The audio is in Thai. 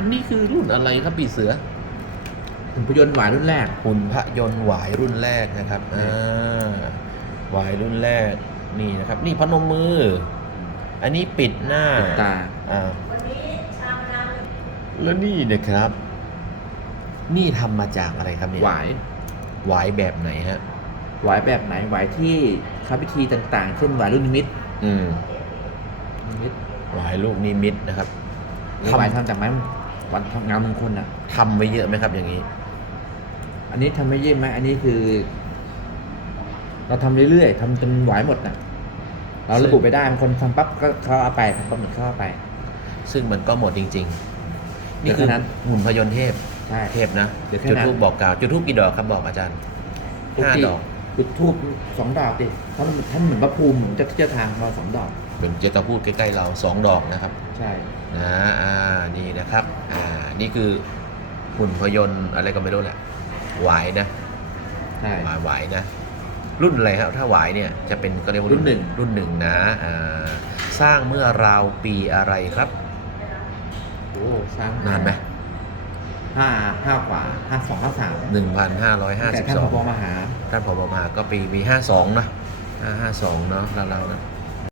อันนี้คือรุ่นอะไรครับปีเสือหุ่นพยนต์หวายรุ่นแรก หุ่นพยนต์หวายรุ่นแรกนะครับอ่าหวายรุ่นแรกนี่นะครับ นี่พนมมือ อันนี้ปิดหน้าปิดตา อ่าแล้วนี่นะครับ นี่ทำมาจากอะไรครับเนี่ยหวายหวายแบบไหนฮะ หวายแบบไหนหวายที่เข้าพิธีต่างๆ เช่นหวายรุ่นนิมิตอืมนิมิตหวายลูกนิมิตนะครับหรือหวายทำจากไม้ วันทำงานมงคลอะทำไว้เยอะไหมครับอย่างนี้ อันนี้ทำไม่เยี่ยมไหมอันนี้คือ เราทำเรื่อยๆทำจนหวายหมดน่ะ เราระบุไปได้บางคนทำปั๊บก็เขาเอาไปทำปั๊บเหมือนเขาเอาไป ซึ่งมันก็หมดจริง ๆ นี่คือเดี๋ยวแค่นั้นหุ่นพยนต์เทพใช่เทพนะเดี๋ยวแค่จุดนั้นทูบบอกกล่าวจุดทูบกี่ดอกครับบอกอาจารย์ทุกห้าที่ดอกจุดทูบสองดอกดิเพราะมันท่านเหมือนพระภูมิเหมือนเจะเจ้าทางมาสองดอกเป็นเจตพูดใกล้ๆเราสองดอกนะครับ ใช่นะอ่านี่นะครับอ่า นี่คือหุ่นพยนต์อะไรก็ไม่รู้แหละหวายนะใช่หวายหวายนะ รุ่นอะไรครับถ้าหวายเนี่ยจะเป็นก็เรียกว่ารุ่นหนึ่งรุ่นหนึ่งนะอ่าสร้างเมื่อราวปีอะไรครับโอ้สร้างนานไหมห้าห้ากว่าห้าสองห้าสามหนึ่งพันห้าร้อยห้าแต่สิบท่านสพองบมหาท่านผบมาก็ปีปีห้าสองนะห้าห้าสองเนาะเราๆนะ